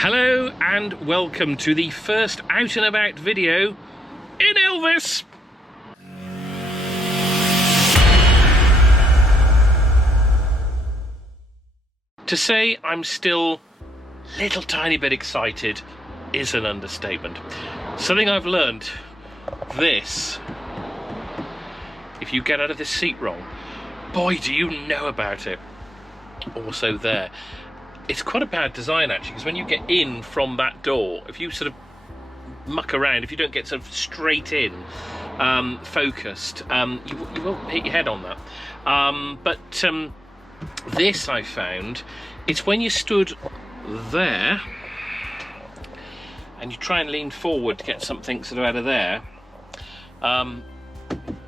Hello and welcome to the first out and about video in Elvis. To say I'm still a little tiny bit excited is an understatement. Something I've learned, this, if you get out of this seat wrong, boy do you know about it. Also there, it's quite a bad design actually, because when you get in from that door, if you sort of muck around, if you don't get sort of straight in, focused, you will hit your head on that. But this I found, it's when you stood there and you try and lean forward to get something sort of out of there,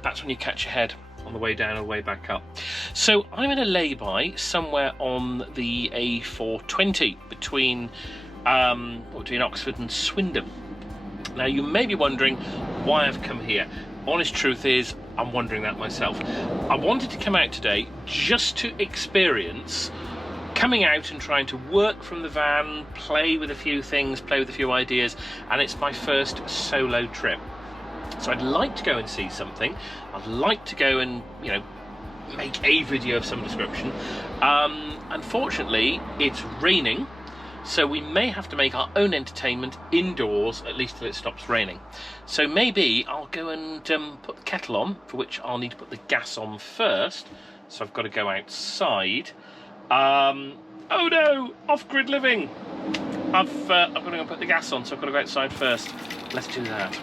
that's when you catch your head on the way down and the way back up. So I'm in a lay-by somewhere on the A420 between Oxford and Swindon. Now you may be wondering why I've come here. Honest truth is, I'm wondering that myself. I wanted to come out today just to experience coming out and trying to work from the van, play with a few things, play with a few ideas, and it's my first solo trip. So I'd like to go and see something. I'd like to go and, you know, make a video of some description. Unfortunately, it's raining, so we may have to make our own entertainment indoors, at least till it stops raining. So maybe I'll go and put the kettle on, for which I'll need to put the gas on first. So I've got to go outside. Oh no, off-grid living. I've got to go put the gas on, so I've got to go outside first. Let's do that.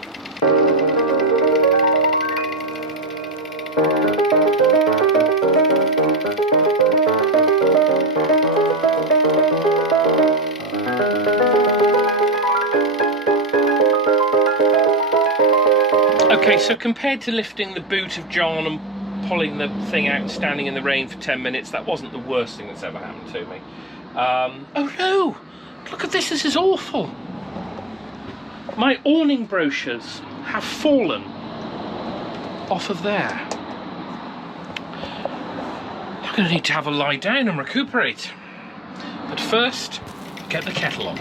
Okay, so compared to lifting the boot of John and pulling the thing out and standing in the rain for 10 minutes, that wasn't the worst thing that's ever happened to me. Oh no! Look at this, this is awful! My awning brochures have fallen off of there. I'm going to need to have a lie down and recuperate. But first, get the kettle on.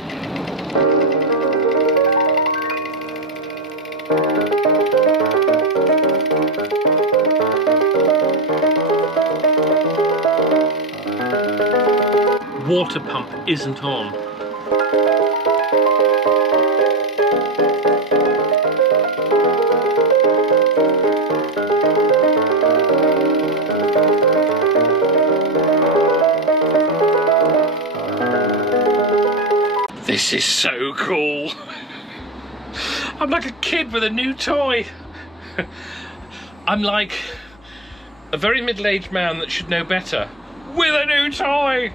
Water pump isn't on. This is so cool. I'm like a kid with a new toy. I'm like a very middle-aged man that should know better with a new toy.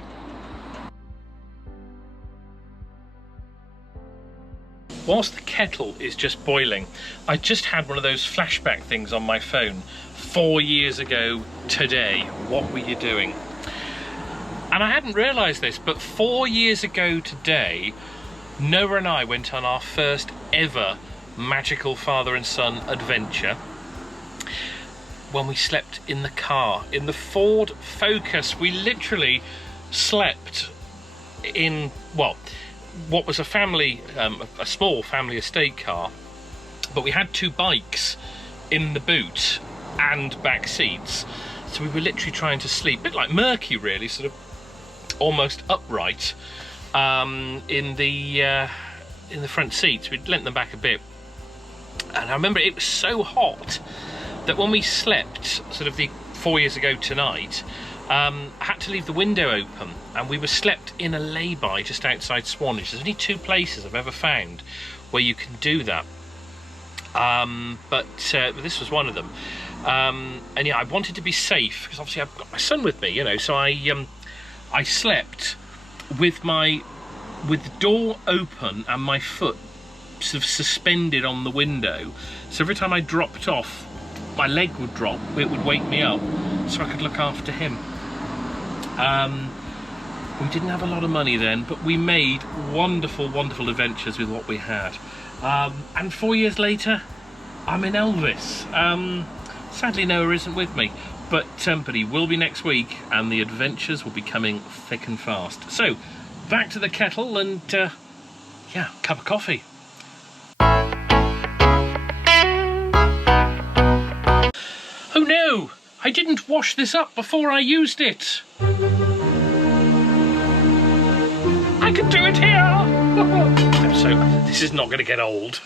Whilst the kettle is just boiling, I just had one of those flashback things on my phone 4 years ago today. What were you doing? And I hadn't realised this, but 4 years ago today, Noah and I went on our first ever magical father and son adventure when we slept in the car, in the Ford Focus. We literally slept in, well, what was a family, a small family estate car, but we had two bikes in the boot and back seats. So we were literally trying to sleep, a bit like murky really, sort of almost upright in the front seats. We'd lent them back a bit, and I remember it was so hot that when we slept sort of 4 years ago tonight, I had to leave the window open, and we were slept in a lay-by just outside Swanage. There's only two places I've ever found where you can do that, but this was one of them. And yeah, I wanted to be safe because obviously I've got my son with me, you know, so I slept with the door open and my foot sort of suspended on the window, so every time I dropped off, my leg would drop, it would wake me up, so I could look after him. We didn't have a lot of money then, but we made wonderful, wonderful adventures with what we had. And 4 years later, I'm in Elvis. Sadly, Noah isn't with me, but he will be next week, and the adventures will be coming thick and fast. So, back to the kettle, and yeah, cup of coffee. Oh no, I didn't wash this up before I used it. I can do it here. So this is not going to get old.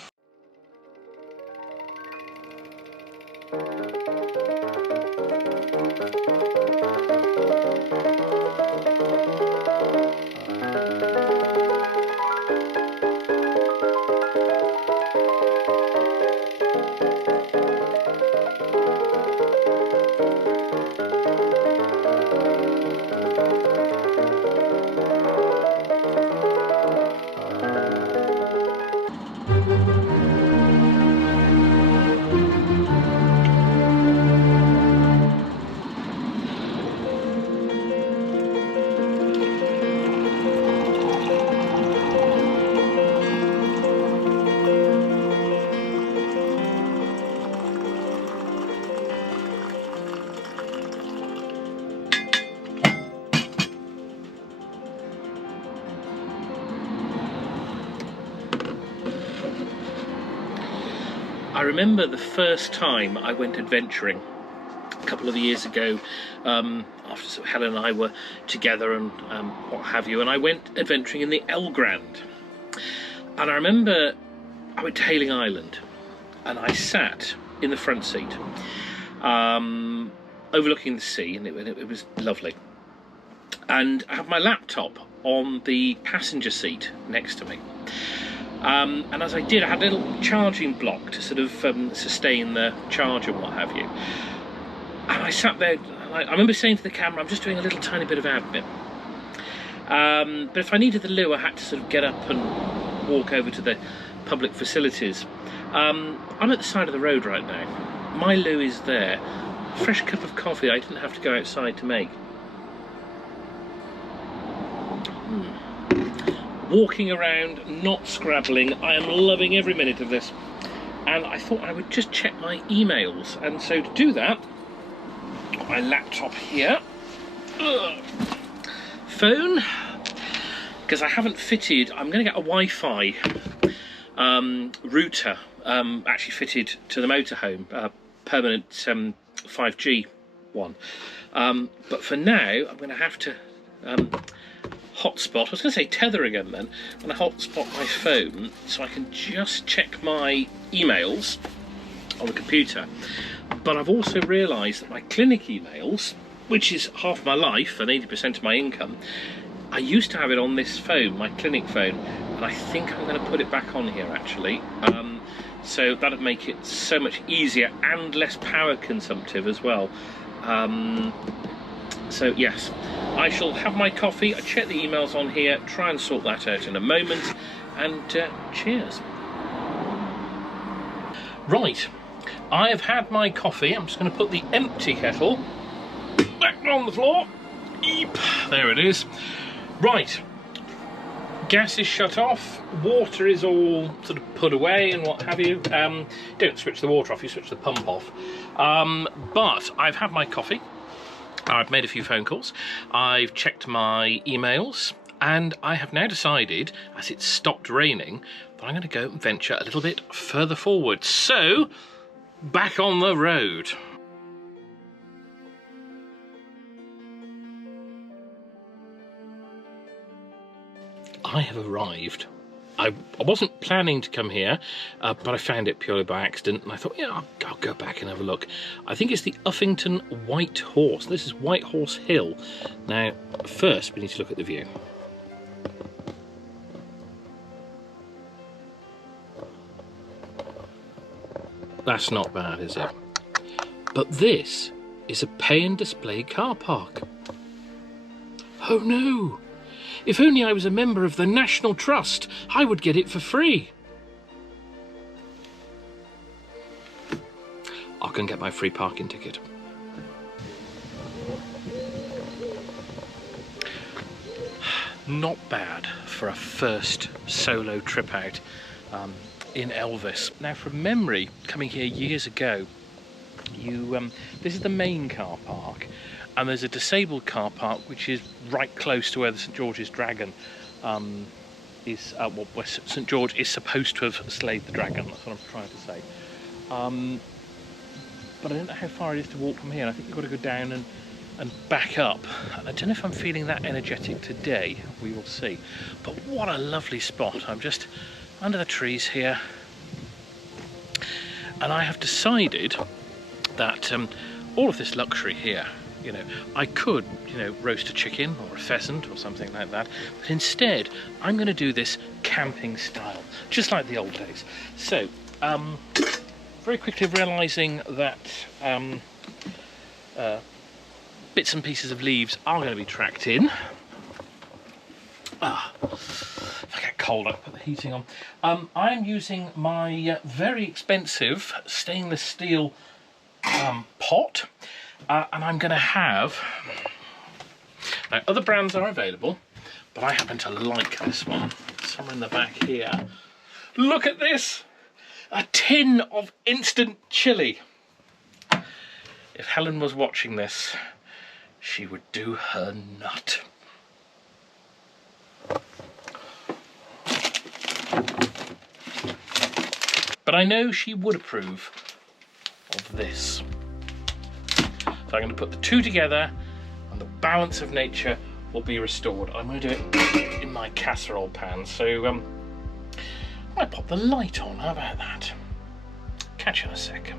I remember the first time I went adventuring a couple of years ago, after Helen and I were together and what have you, and I went adventuring in the Elgrand. And I remember I went to Hayling Island and I sat in the front seat, overlooking the sea, and it was lovely. And I had my laptop on the passenger seat next to me. And as I did, I had a little charging block to sort of sustain the charge and what have you. And I sat there, and I remember saying to the camera, I'm just doing a little tiny bit of admin. But if I needed the loo, I had to sort of get up and walk over to the public facilities. I'm at the side of the road right now. My loo is there. Fresh cup of coffee I didn't have to go outside to make. Walking around, not scrabbling. I am loving every minute of this. And I thought I would just check my emails. And so to do that, got my laptop here. Phone, because I haven't fitted, I'm going to get a Wi-Fi router actually fitted to the motorhome, permanent 5G one. But for now, I'm going to have to hotspot, I was going to say tether again then, I'm going to hotspot my phone so I can just check my emails on the computer. But I've also realised that my clinic emails, which is half my life and 80% of my income, I used to have it on this phone, my clinic phone, and I think I'm going to put it back on here actually. So that'll make it so much easier and less power consumptive as well. So yes, I shall have my coffee, I check the emails on here, try and sort that out in a moment, and cheers. Right, I have had my coffee. I'm just going to put the empty kettle back on the floor. Eep, there it is. Right, gas is shut off, water is all sort of put away and what have you. Don't switch the water off, you switch the pump off. But I've had my coffee. I've made a few phone calls, I've checked my emails, and I have now decided, as it's stopped raining, that I'm going to go and venture a little bit further forward. So, back on the road. I have arrived. I wasn't planning to come here, but I found it purely by accident, and I thought, yeah, I'll go back and have a look. I think it's the Uffington White Horse. This is White Horse Hill. Now, first we need to look at the view. That's not bad, is it? But this is a pay and display car park. Oh no! If only I was a member of the National Trust, I would get it for free. I'll go and get my free parking ticket. Not bad for a first solo trip out in Elvis. Now, from memory, coming here years ago, this is the main car park. And there's a disabled car park which is right close to where the St George's Dragon is where St George is supposed to have slayed the dragon. That's what I'm trying to say. But I don't know how far it is to walk from here. I think you've got to go down and back up. I don't know if I'm feeling that energetic today. We will see. But what a lovely spot. I'm just under the trees here, and I have decided that all of this luxury here, you know, I could, you know, roast a chicken or a pheasant or something like that, but instead I'm going to do this camping style, just like the old days. So very quickly realizing that bits and pieces of leaves are going to be tracked in. If I get cold, I'll put the heating on. I'm using my very expensive stainless steel pot, and I'm going to have, now other brands are available, but I happen to like this one. Somewhere in the back here. Look at this! A tin of instant chilli. If Helen was watching this, she would do her nut. But I know she would approve of this. So I'm going to put the two together and the balance of nature will be restored. I'm going to do it in my casserole pan. So I might pop the light on. How about that? Catch you in a sec.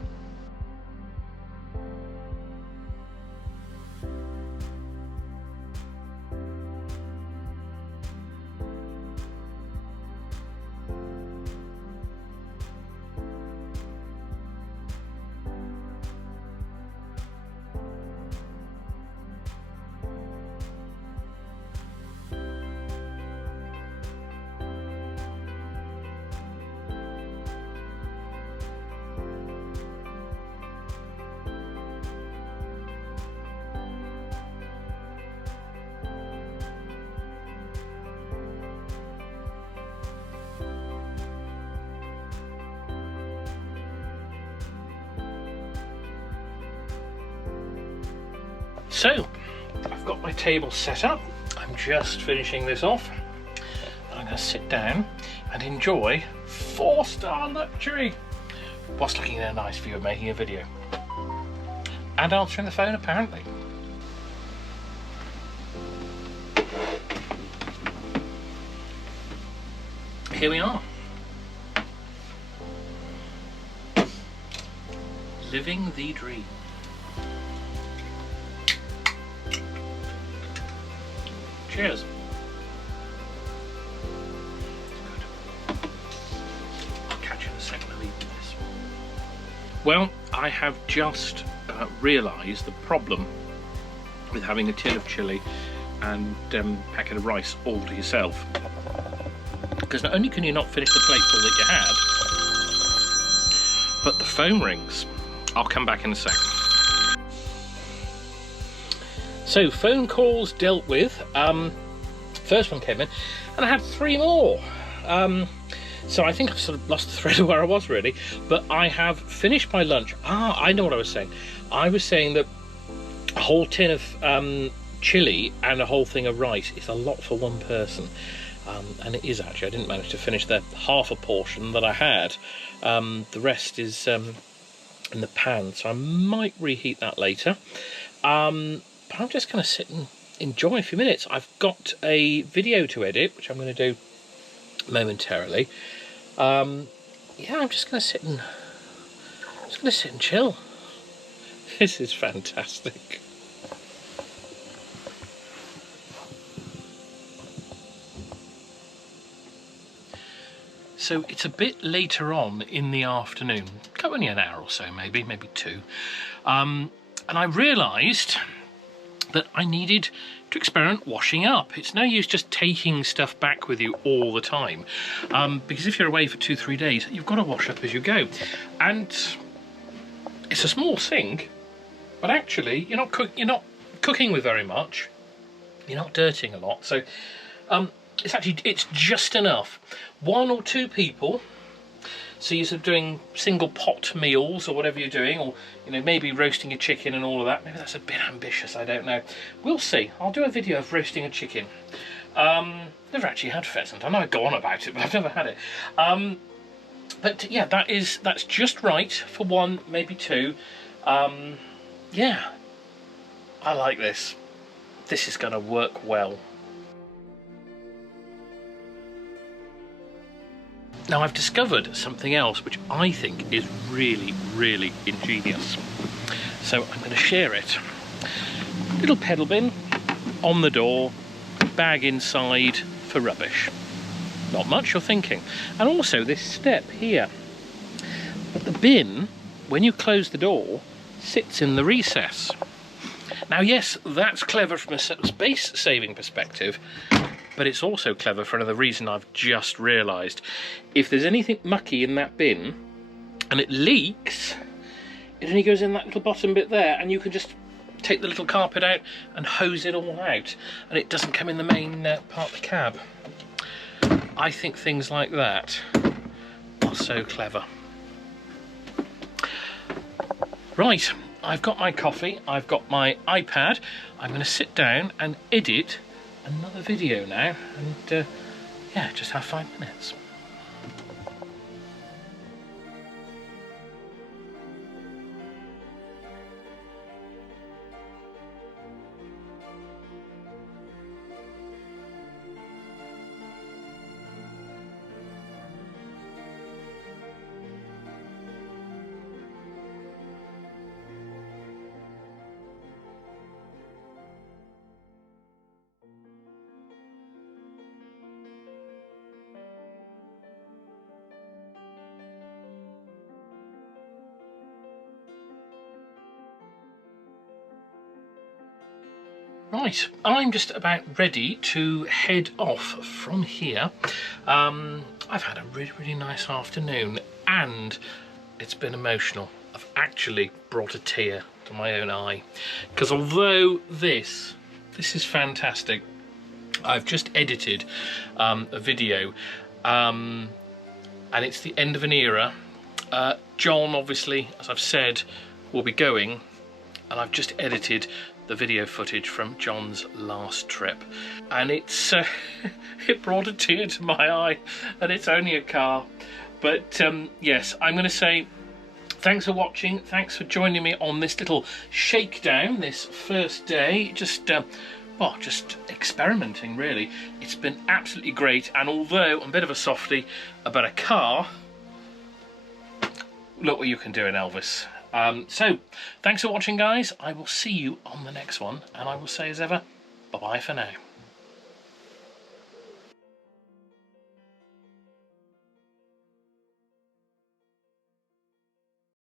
So, I've got my table set up. I'm just finishing this off. I'm going to sit down and enjoy 4-star luxury whilst looking at a nice view of making a video. And answering the phone, apparently. Here we are. Living the dream. Cheers. Good. I'll catch you in a second and eat this. Well, I have just realised the problem with having a tin of chilli and a packet of rice all to yourself. Because not only can you not finish the plateful that you had, but the phone rings. I'll come back in a second. So, phone calls dealt with. First one came in, and I had 3 more. So I think I've sort of lost the thread of where I was really, but I have finished my lunch. I know what I was saying. I was saying that a whole tin of chilli and a whole thing of rice is a lot for one person. And it is actually. I didn't manage to finish the half a portion that I had. The rest is in the pan, so I might reheat that later. But I'm just going to sit and enjoy a few minutes. I've got a video to edit, which I'm going to do momentarily. Yeah, I'm just going to sit and chill. This is fantastic. So it's a bit later on in the afternoon, only an hour or so, maybe 2. And I realised that I needed to experiment washing up. It's no use just taking stuff back with you all the time, because if you're away for 2-3 days, you've got to wash up as you go. And it's a small sink, but actually you're not cooking with very much. You're not dirtying a lot, so it's just enough. 1 or 2 people. So you're sort of doing single pot meals or whatever you're doing, or maybe roasting a chicken and all of that. Maybe that's a bit ambitious, I don't know. We'll see. I'll do a video of roasting a chicken. Never actually had pheasant. I know I go on about it, but I've never had it. But yeah, that's just right for one, maybe two. Yeah, I like this. This is going to work well. Now I've discovered something else which I think is really, really ingenious. So I'm going to share it. Little pedal bin on the door, bag inside for rubbish. Not much, you're thinking. And also this step here. But the bin, when you close the door, sits in the recess. Now yes, that's clever from a space saving perspective, but it's also clever for another reason I've just realised. If there's anything mucky in that bin and it leaks, it only goes in that little bottom bit there, and you can just take the little carpet out and hose it all out, and it doesn't come in the main part of the cab. I think things like that are so clever. Right, I've got my coffee, I've got my iPad. I'm going to sit down and edit another video now, and yeah, just have 5 minutes. Right, I'm just about ready to head off from here. I've had a really, really nice afternoon, and it's been emotional. I've actually brought a tear to my own eye, because although this is fantastic, I've just edited a video, and it's the end of an era. John, obviously, as I've said, will be going, and I've just edited the video footage from John's last trip, and it's it brought a tear to my eye, and it's only a car. But yes, I'm going to say thanks for watching, thanks for joining me on this little shakedown, this first day, just well, just experimenting really. It's been absolutely great, and although I'm a bit of a softie about a car, look what you can do in Elvis. So, thanks for watching, guys. I will see you on the next one, and I will say as ever, bye-bye for now.